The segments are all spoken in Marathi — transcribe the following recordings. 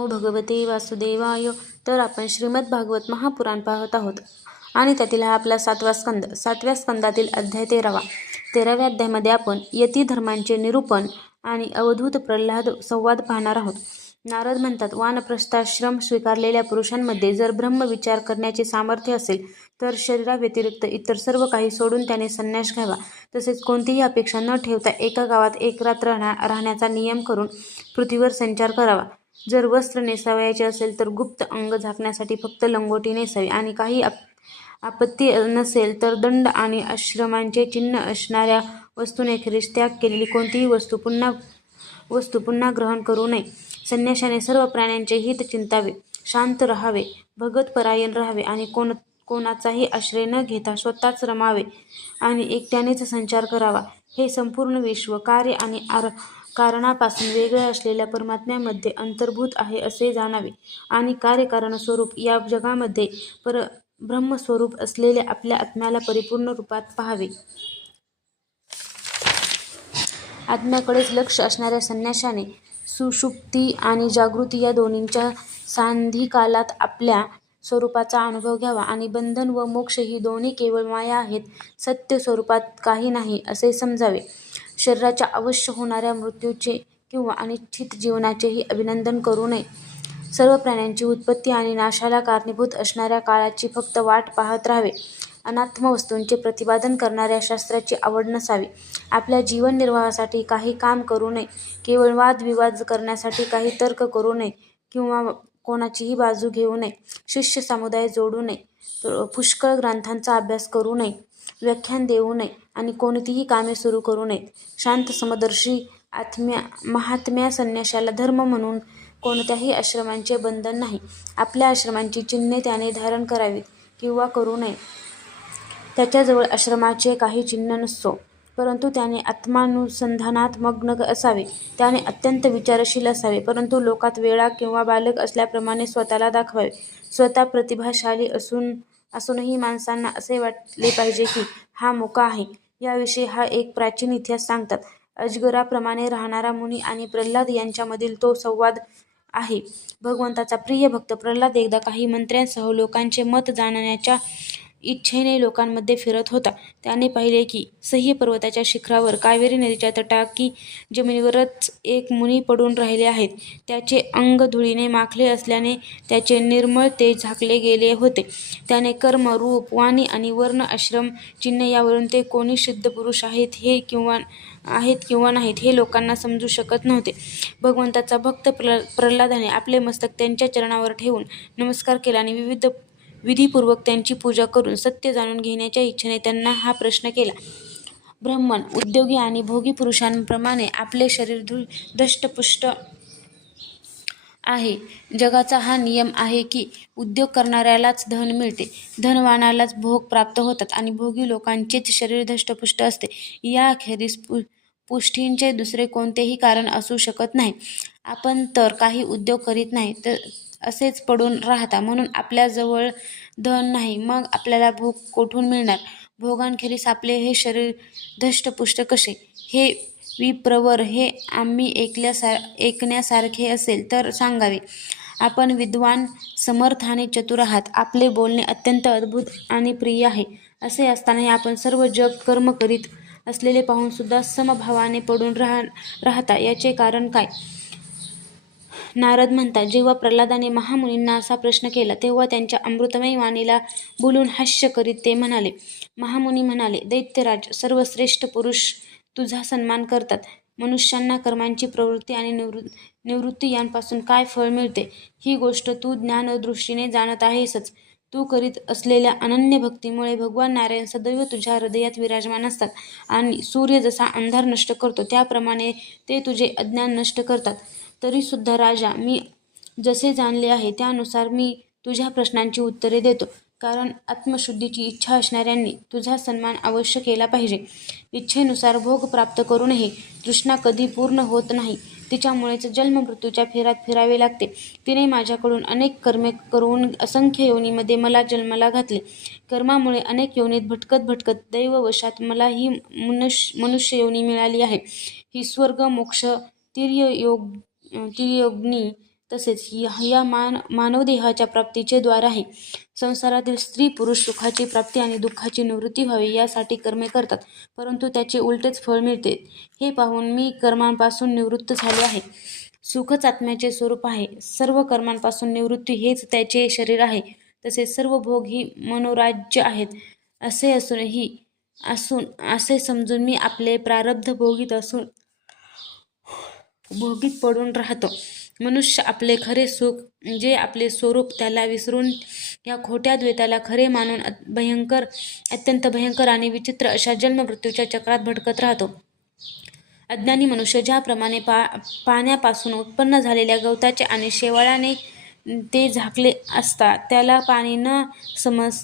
नमो भगवते वासुदेवाय. तर आपण श्रीमद भागवत महापुराण पाहत आहोत. आणि त्यातील हा आपला सातवा स्कंद सातव्या स्कंदातील अध्याय तेरावा. तेराव्या अध्यायामध्ये आपण यती धर्मांचे निरूपण आणि अवधूत प्रल्हाद संवाद पाहणार आहोत. नारद म्हणतात वानप्रस्थाश्रम स्वीकारलेल्या पुरुषांमध्ये जर ब्रह्म विचार करण्याचे सामर्थ्य असेल तर शरीराव्यतिरिक्त इतर सर्व काही सोडून त्याने संन्यास घ्यावा. तसेच कोणतीही अपेक्षा न ठेवता एका गावात एक रात्र राहण्याचा नियम करून पृथ्वीवर संचार करावा. जर वस्त्र नेसावयाचे असेल तर गुप्त अंग झाकण्यासाठी फक्त लंगोटी नेसावी. आणि काही आप आपत्ती नसेल तर दंड आणि आश्रमांचे चिन्ह असणाऱ्या वस्तूंखेरीज त्याग केलेली कोणतीही वस्तू पुन्हा वस्तू पुन्हा ग्रहण करू नये. संन्याशाने सर्व प्राण्यांचे हित चिंतावे शांत राहावे भगतपरायण राहावे आणि कोण कोणाचाही आश्रय न घेता स्वतःच रमावे आणि एकट्यानेच संचार करावा. हे संपूर्ण विश्व कार्य आणि आर कारणापासून वेगळे असलेल्या परमात्म्यामध्ये अंतर्भूत आहे असे जाणावे. आणि कार्यकारण स्वरूप या जगामध्ये पर ब्रह्मस्वरूप असलेल्या आपल्या आत्म्याला परिपूर्ण रूपात पाहावे. आत्म्याकडेच लक्ष असणाऱ्या संन्याशाने सुषुप्ती आणि जागृती या दोन्हींच्या सांधिकालात आपल्या स्वरूपाचा अनुभव घ्यावा आणि बंधन व मोक्ष ही दोन्ही केवळ माया आहेत सत्य स्वरूपात काही नाही असे समजावे. शरीराच्या अवश्य होणाऱ्या मृत्यूचे किंवा अनिच्छित जीवनाचेही अभिनंदन करू नये. सर्व प्राण्यांची उत्पत्ती आणि नाशाला कारणीभूत असणाऱ्या काळाची फक्त वाट पाहत राहावे. अनात्म वस्तूंचे प्रतिपादन करणाऱ्या शास्त्राची आवड नसावी. आपल्या जीवननिर्वाहासाठी काही काम करू नये. केवळ वादविवाद करण्यासाठी काही तर्क करू नये किंवा कोणाचीही बाजू घेऊ नये. शिष्य समुदाय जोडू नये. पुष्कळ ग्रंथांचा अभ्यास करू नये. व्याख्यान देऊ नये आणि कोणतीही कामे सुरू करू नयेत. शांत समदर्शी आत्म्या महात्म्या संन्याशाला धर्म म्हणून कोणत्याही आश्रमांचे बंधन नाही. आपल्या आश्रमांची चिन्हे त्याने धारण करावीत किंवा करू नये. त्याच्याजवळ आश्रमाचे काही चिन्ह नसतो परंतु त्याने आत्मानुसंधानात मग्न असावे. त्याने अत्यंत विचारशील असावे परंतु लोकात वेळा किंवा बालक असल्याप्रमाणे स्वतःला दाखवावे. स्वतः प्रतिभाशाली असून असूनही माणसांना असे वाटले पाहिजे की हा मुका आहे. याविषयी हा एक प्राचीन इतिहास सांगतात. अजगराप्रमाणे राहणारा मुनी आणि प्रल्हाद यांच्यामधील तो संवाद आहे. भगवंताचा प्रिय भक्त प्रल्हाद एकदा काही मंत्र्यांसह लोकांचे मत जाणण्याच्या इच्छेने लोकांमध्ये फिरत होता. त्याने पाहिले की सह्य पर्वताच्या शिखरावर कावेरी नदीच्या तटाकी जमिनीवरच एक मुनी पडून राहिले आहेत. त्याचे अंग धुळीने माखले असल्याने त्याचे निर्मळ ते झाकले गेले होते. त्याने कर्म रूप वाणी आणि वर्ण आश्रम चिन्ह यावरून ते कोणी सिद्ध पुरुष आहेत हे किंवा आहेत किंवा नाहीत हे लोकांना समजू शकत नव्हते. भगवंताचा भक्त प्र प्रल्हादाने आपले मस्तक त्यांच्या चरणावर ठेवून नमस्कार केला आणि विविध विधीपूर्वक त्यांची पूजा करून सत्य जाणून घेण्याच्या इच्छेने त्यांना हा प्रश्न केला. ब्राह्मण उद्योगी आणि भोगी पुरुषांप्रमाणे आपले शरीर धु दष्टपुष्ट आहे. जगाचा हा नियम आहे की उद्योग करणाऱ्यालाच धन मिळते. धनवानालाच भोग प्राप्त होतात आणि भोगी लोकांचेच शरीर धष्टपुष्ट असते. याखेरीज पु पुष्टींचे दुसरे कोणतेही कारण असू शकत नाही. आपण तर काही उद्योग करीत नाही तर असेच पडून राहता. म्हणून आपल्याजवळ धन नाही. मग आपल्याला भोग कोठून मिळणार? भोगांखेरीस आपले हे शरीर धष्टपुष्ट कसे? हे विप्रवर हे आम्ही ऐकल्यासार ऐकण्यासारखे असेल तर सांगावे. आपण विद्वान समर्थ आणि चतुर आहात. आपले बोलणे अत्यंत अद्भुत आणि प्रिय आहे. असे असतानाही आपण सर्व जग कर्म करीत असलेले पाहूनसुद्धा समभावाने पडून राह राहता. याचे कारण काय? नारद म्हणतात जेव्हा प्रल्हादाने महामुनींना असा प्रश्न केला तेव्हा त्यांच्या अमृतमय वाणीला बोलून हास्य करीत ते म्हणाले. महामुनी म्हणाले दैत्यराज सर्वश्रेष्ठ पुरुष तुझा सन्मान करतात. मनुष्यांना कर्मांची प्रवृत्ती आणि निवृ निवृत्ती यांपासून काय फळ मिळते? ही गोष्ट तू ज्ञानदृष्टीने जाणत आहेसच. तू करीत असलेल्या अनन्य भक्तीमुळे भगवान नारायण सदैव तुझ्या हृदयात विराजमान असतात आणि सूर्य जसा अंधार नष्ट करतो त्याप्रमाणे ते तुझे अज्ञान नष्ट करतात. तरीसुद्धा राजा मी जसे जाणले आहे त्यानुसार मी तुझ्या प्रश्नांची उत्तरे देतो. कारण आत्मशुद्धीची इच्छा असणाऱ्यांनी तुझा सन्मान अवश्य केला पाहिजे. इच्छेनुसार भोग प्राप्त करूनही तृष्णा कधी पूर्ण होत नाही. तिच्यामुळेच जन्ममृत्यूच्या फेरात फिरावे लागते. तिने माझ्याकडून अनेक कर्मे करून असंख्य योनीमध्ये मला जन्माला घातले. कर्मामुळे अनेक योनीत भटकत भटकत दैववशात मला ही मनुष्य मनुष्य योनी मिळाली आहे. ही स्वर्ग मोक्ष ती तिर्योग्नी तसेच या या मान मानवदेहाच्या प्राप्तीचे द्वार आहे. संसारातील स्त्री पुरुष सुखाची प्राप्ती आणि दुःखाची निवृत्ती व्हावी यासाठी कर्मे करतात. परंतु त्याचे उलटेच फळ मिळते. हे पाहून मी कर्मांपासून निवृत्त झाले आहे. सुखच आत्म्याचे स्वरूप आहे. सर्व कर्मांपासून निवृत्ती हेच त्याचे शरीर आहे. तसेच सर्व भोग ही मनोराज्य आहेत. असे असूनही असून असे समजून मी आपले प्रारब्ध भोगीत असून भोगीत पडून राहतो. मनुष्य आपले खरे सुख जे आपले स्वरूप त्याला विसरून या खोट्या द्वैताला खरे मानून भयंकर अत्यंत भयंकर आणि विचित्र अशा जन्ममृत्यूच्या चक्रात भटकत राहतो. अज्ञानी मनुष्य ज्याप्रमाणे पा पाण्यापासून उत्पन्न झालेल्या गवताचे आणि शेवाळाने ते झाकले असता त्याला पाणी न समज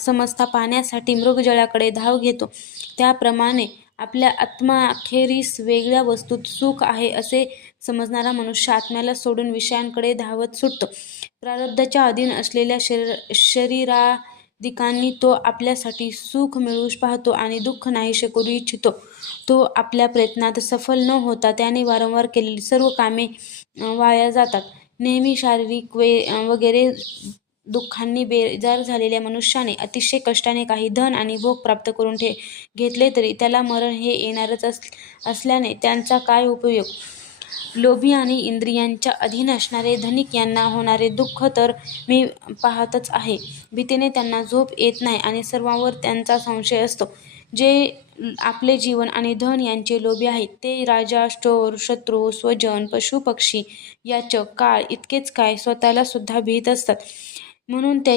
समजता पाण्यासाठी मृगजळाकडे धाव घेतो. त्याप्रमाणे आपल्या आत्मा अखेरीस वेगळ्या वस्तूत सुख आहे असे समजणारा मनुष्य आत्म्याला सोडून विषयांकडे धावत सुटतो. प्रारब्धाच्या अधीन असलेल्या शरीर शरीरादिकांनी तो आपल्यासाठी सुख मिळवू पाहतो आणि दुःख नाहीसे करू इच्छितो. तो आपल्या प्रयत्नात सफल न होता त्याने वारंवार केलेली सर्व कामे वाया जातात. नेहमी शारीरिक वे वगैरे दुःखांनी बेजार झालेल्या मनुष्याने अतिशय कष्टाने काही धन आणि भोग प्राप्त करून ठे घेतले तरी त्याला मरण हे येणारच अस असल्याने त्यांचा काय उपयोग? लोभी आणि इंद्रियांच्या अधीन असणारे धनिक यांना होणारे दुःख तर मी पाहतच आहे. भीतीने त्यांना झोप येत नाही आणि सर्वांवर त्यांचा संशय असतो. जे आपले जीवन आणि धन यांचे लोभी आहेत ते राजा स्टोर शत्रू स्वजन पशुपक्षी याचं याचक काळ इतकेच काय स्वतःला सुद्धा भीत असतात. म्हणून त्या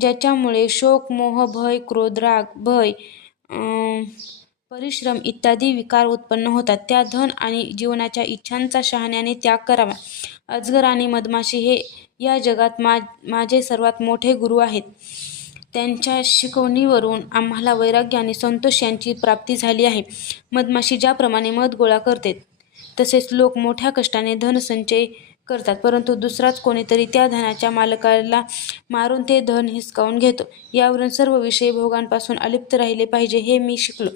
ज्याच्यामुळे शोक मोह भय क्रोध राग भय परिश्रम इत्यादी विकार उत्पन्न होतात. त्या धन आणि जीवनाच्या इच्छांचा शहाण्याने त्याग करावा. अजगर आणि मधमाशी हे या जगात मा माझे सर्वात मोठे गुरु आहेत. त्यांच्या शिकवणीवरून आम्हाला वैराग्य आणि संतोष यांची प्राप्ती झाली आहे. मधमाशी ज्याप्रमाणे मध गोळा करते तसेच लोक मोठ्या कष्टाने धनसंचय करतात. परंतु दुसराच कोणीतरी त्या धनाच्या मालकाला मारून ते धन हिसकावून घेतो. यावरून सर्व विषयी भोगांपासून अलिप्त राहिले पाहिजे हे मी शिकलो.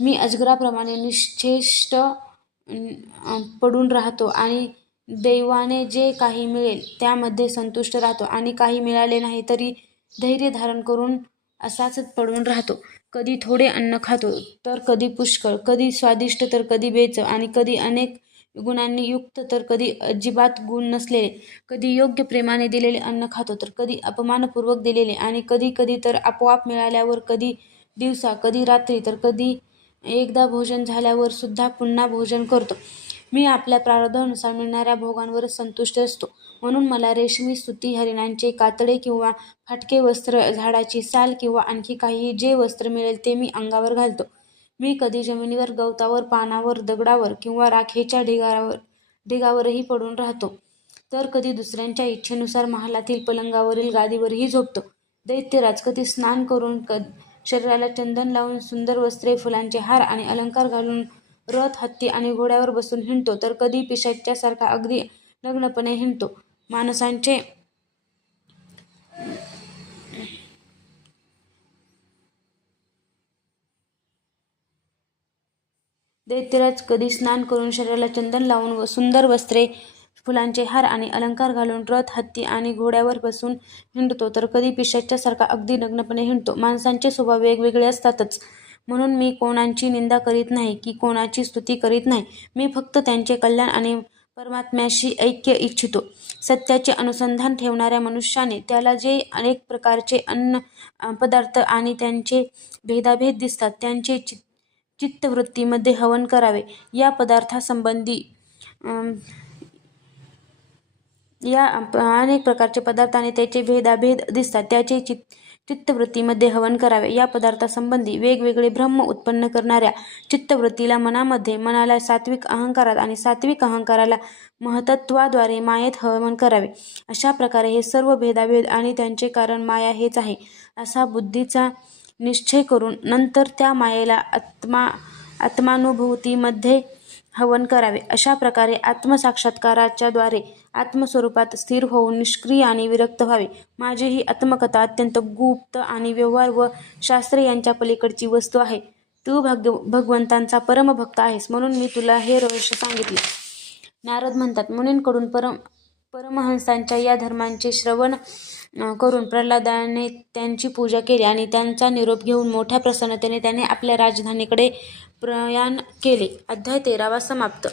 मी अजगराप्रमाणे निश्चेष्ट पडून राहतो आणि दैवाने जे काही मिळेल त्यामध्ये संतुष्ट राहतो आणि काही मिळाले नाही तरी धैर्य धारण करून असाच पडून राहतो. कधी थोडे अन्न खातो तर कधी पुष्कळ कधी स्वादिष्ट तर कधी बेचव आणि कधी अनेक गुणांनी युक्त तर कधी अजिबात गुण नसलेले कधी योग्य प्रेमाने दिलेले अन्न खातो तर कधी अपमानपूर्वक दिलेले आणि कधी कधी तर आपोआप मिळाल्यावर कधी दिवसा कधी रात्री तर कधी एकदा भोजन झाल्यावर सुद्धा पुन्हा भोजन करतो. मी आपल्या प्रारब्धानुसार मिळणाऱ्या भोगांवरच संतुष्ट असतो. म्हणून मला रेशमी सुती हरिणांचे कातडे किंवा फाटके वस्त्र झाडाची साल किंवा आणखी काही जे वस्त्र मिळेल ते मी अंगावर घालतो. मी कधी जमिनीवर गवतावर पानावर दगडावर किंवा राखेच्या ढिगावर ढिगावरही पडून राहतो. तर कधी दुसऱ्यांच्या इच्छेनुसार महालातील पलंगावरील गादीवरही झोपतो. दैत्यराज कधी स्नान करून क शरीराला चंदन लावून सुंदर वस्त्रे फुलांचे हार आणि अलंकार घालून रथ हत्ती आणि घोड्यावर बसून हिंडतो. तर कधी पिशाच्यासारखा अगदी नग्नपणे हिंडतो. माणसांचे दैत्यराज कधी स्नान करून शरीराला चंदन लावून व सुंदर वस्त्रे फुलांचे हार आणि अलंकार घालून रथ हत्ती आणि घोड्यावर बसून हिंडतो तर कधी पिशाच्यासारखा अगदी नग्नपणे हिंडतो. माणसांचे स्वभाव वेगवेगळे असतातच. म्हणून मी कोणाची निंदा करीत नाही की कोणाची स्तुती करीत नाही. मी फक्त त्यांचे कल्याण आणि परमात्म्याशी ऐक्य इच्छितो. सत्याचे अनुसंधान ठेवणाऱ्या मनुष्याने त्याला जे अनेक प्रकारचे अन्न पदार्थ आणि त्यांचे भेदाभेद दिसतात त्यांचे चित्त चित्तवृत्तीमध्ये हवन करावे. या पदार्थासंबंधी या अनेक प्रकारचे पदार्थ आणि त्याचे भेदाभेद दिसतात. त्याचे चित चित्तवृत्तीमध्ये हवन करावे. या पदार्थासंबंधी वेगवेगळे ब्रह्म उत्पन्न करणाऱ्या चित्तवृत्तीला मनामध्ये मनाला सात्विक अहंकारात आणि सात्विक अहंकाराला महतत्वाद्वारे मायेत हवन करावे. अशा प्रकारे हे सर्व भेदाभेद आणि त्यांचे कारण माया हेच आहे असा बुद्धीचा निश्चय करून नंतर त्या मायेला आत्मा आत्मानुभूतीमध्ये हवन करावे. अशा प्रकारे आत्मसाक्षात्काराच्या द्वारे आत्मस्वरूपात स्थिर होऊन निष्क्रिय आणि विरक्त व्हावे. माझी ही आत्मकथा अत्यंत गुप्त आणि व्यवहार व शास्त्र यांच्या पलीकडची वस्तू आहे. तू भाग्य भगवंतांचा परमभक्त आहेस म्हणून मी तुला हे रहस्य सांगितले. नारद म्हणतात मुनींकडून परम परमहंसांच्या या धर्मांचे श्रवण करून प्रल्हादाने त्यांची पूजा केली आणि त्यांचा निरोप घेऊन मोठ्या प्रसन्नतेने त्याने आपल्या राजधानीकडे प्रयाण केले. अध्याय तेरावा समाप्त